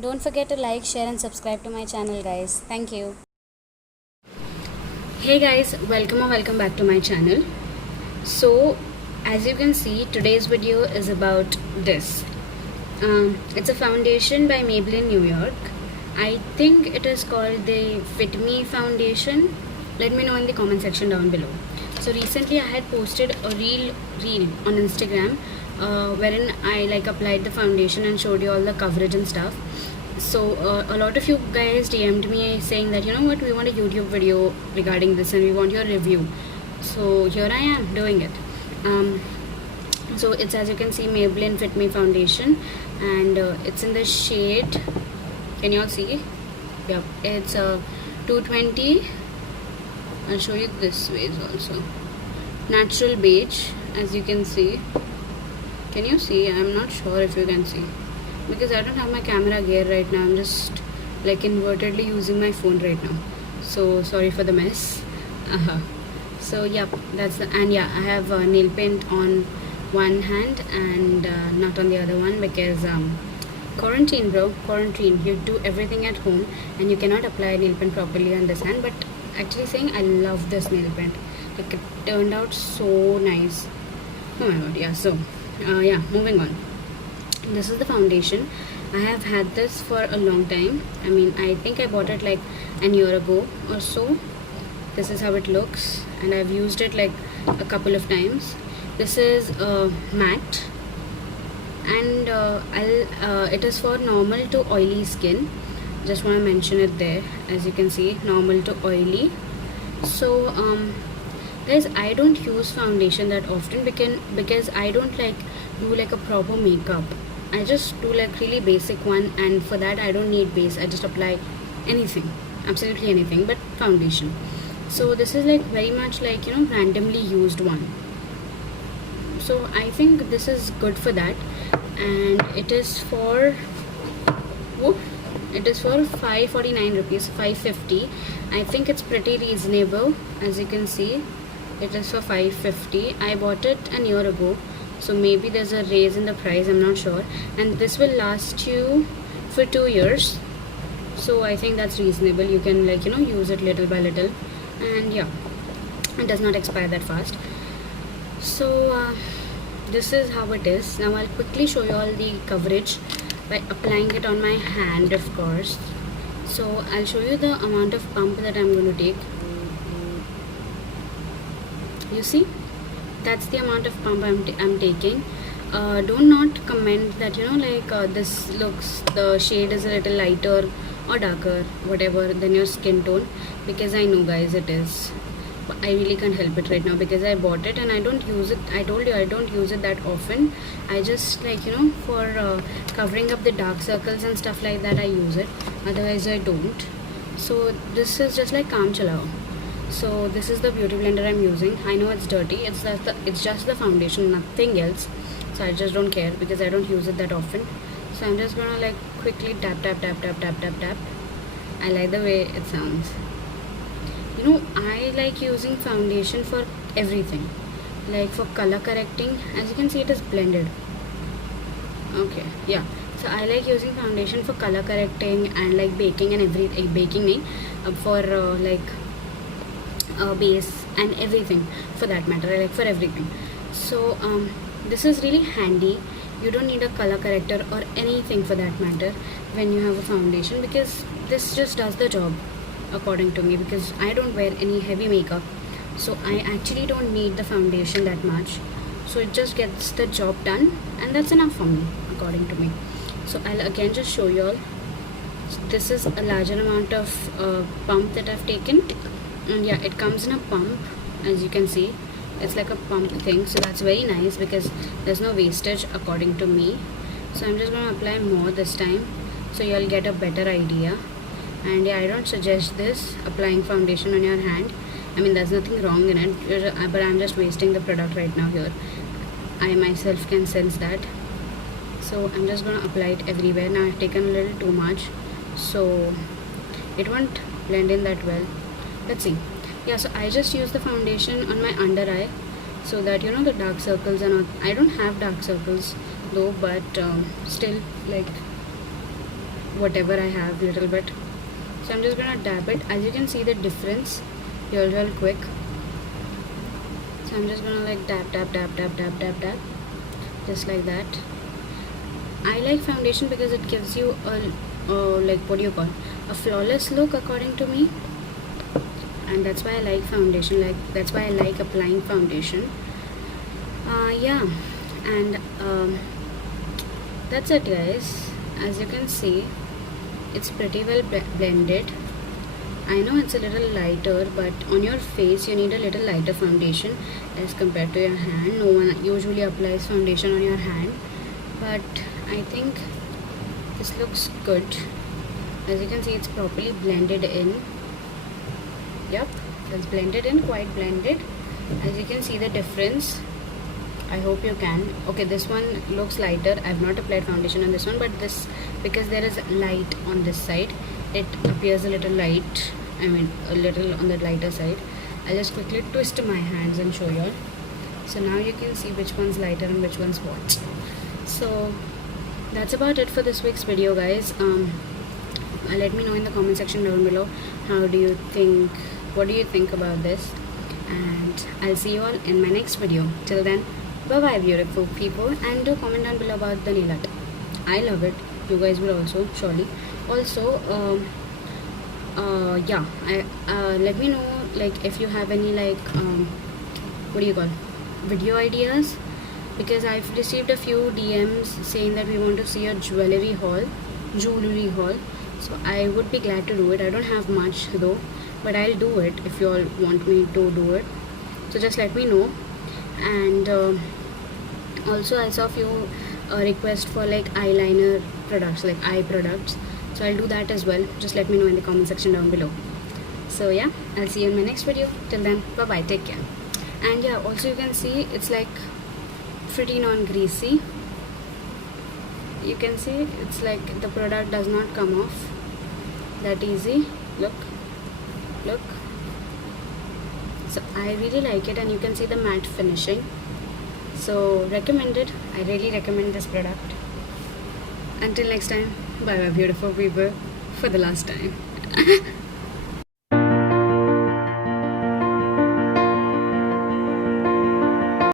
Don't forget to like, share and subscribe to my channel, guys. Thank you. Hey guys, welcome back to my channel. So as you can see, today's video is about this. It's a foundation by Maybelline New York. I think it is called the Fit Me foundation. Let me know in the comment section down below. So recently I had posted a reel on Instagram wherein I applied the foundation and showed you all the coverage and stuff. So a lot of you guys DM'd me saying that, you know what, we want a YouTube video regarding this and we want your review. So here I am doing it. So it's, as you can see, Maybelline Fit Me foundation, and it's in the shade, can you all see? Yep, it's 220. I'll show you this ways also. Natural beige, as you can see. Can you see? I'm not sure if you can see, because I don't have my camera gear right now. I'm just invertedly using my phone right now, so sorry for the mess. So yeah, that's the, and yeah, I have nail paint on one hand and not on the other one, because quarantine bro, quarantine, you do everything at home and you cannot apply nail paint properly on this hand. But actually saying, I love this nail paint, it turned out so nice. Oh my god. Yeah, so yeah, moving on. This is the foundation. I have had this for a long time. I mean, I think I bought it an year ago or so. This is how it looks, and I've used it a couple of times. This is matte, and it is for normal to oily skin. Just want to mention it there. As you can see, normal to oily. So guys, I don't use foundation that often because I don't do a proper makeup. I just do really basic one, and for that I don't need base. I just apply anything, absolutely anything but foundation. So this is very much randomly used one. So I think this is good for that, and it is for it is for 549 rupees, 550. I think it's pretty reasonable. As you can see, it is for 550. I bought it a year ago, so maybe there's a raise in the price, I'm not sure. And this will last you for 2 years, so I think that's reasonable. You can use it little by little, and yeah, it does not expire that fast. So this is how it is. Now I'll quickly show you all the coverage by applying it on my hand, of course. So I'll show you the amount of pump that I'm going to take. You see, that's the amount of pump I'm taking. Do not comment that this looks, the shade is a little lighter or darker, whatever, than your skin tone, because I know, guys, it is. I really can't help it right now because I bought it and I don't use it. I told you I don't use it that often. I just for covering up the dark circles and stuff like that I use it, otherwise I don't. So this is just Kaam Chalao. So this is the beauty blender I'm using. I know it's dirty, it's just the foundation, nothing else. So I just don't care because I don't use it that often. So I'm just gonna quickly tap. I like the way it sounds. I like using foundation for everything, for color correcting. As you can see, it is blended. Okay, yeah. So I like using foundation for color correcting and baking and baking for base and everything, for that matter. For everything. So this is really handy. You don't need a color corrector or anything for that matter when you have a foundation, because this just does the job, according to me, because I don't wear any heavy makeup, so I actually don't need the foundation that much. So it just gets the job done, and that's enough for me, according to me. So I'll again just show you all. So this is a larger amount of pump that I've taken, and yeah, it comes in a pump. As you can see, it's like a pump thing, so that's very nice because there's no wastage, according to me. So I'm just going to apply more this time, so you'll get a better idea. And yeah, I don't suggest this, applying foundation on your hand. I mean, there's nothing wrong in it, but I'm just wasting the product right now here. I myself can sense that. So I'm just gonna apply it everywhere. Now I've taken a little too much, so it won't blend in that well. Let's see. Yeah, so I just use the foundation on my under eye, so that the dark circles are not. I don't have dark circles though, but still, whatever I have little bit. So I'm just gonna dab it. As you can see the difference real quick. So I'm just gonna like dab, just like that. I like foundation because it gives you a like, what do you call, a flawless look according to me, and that's why I like foundation. Like, that's why I like applying foundation. Yeah, and that's it, guys. As you can see, it's pretty well blended. I know it's a little lighter, but on your face you need a little lighter foundation as compared to your hand. No one usually applies foundation on your hand, but I think this looks good. As you can see, it's properly blended in. Yep, it's blended in, quite blended. As you can see the difference, I hope you can. Okay, this one looks lighter. I've not applied foundation on this one, but this, because there is light on this side, it appears a little light. I mean, a little on the lighter side. I'll just quickly twist my hands and show you all. So now you can see which one's lighter and which one's what. So that's about it for this week's video, guys. Let me know in the comment section down below, how do you think, what do you think about this, and I'll see you all in my next video. Till then, bye bye beautiful people, and do comment down below about the nail art. I love it, you guys will also, surely. Also yeah, let me know, like, if you have any, like, what do you call, video ideas, because I've received a few DMs saying that we want to see a jewelry haul. So I would be glad to do it. I don't have much though, but I'll do it if you all want me to do it. So just let me know. And also I saw a few requests for like eyeliner products, like eye products. So I'll do that as well. Just let me know in the comment section down below. So yeah, I'll see you in my next video. Till then, bye bye, take care. And yeah, also you can see it's like pretty non-greasy. You can see it's like the product does not come off that easy. Look. So I really like it, and you can see the matte finishing. So recommended. I really recommend this product. Until next time, bye bye beautiful people, for the last time.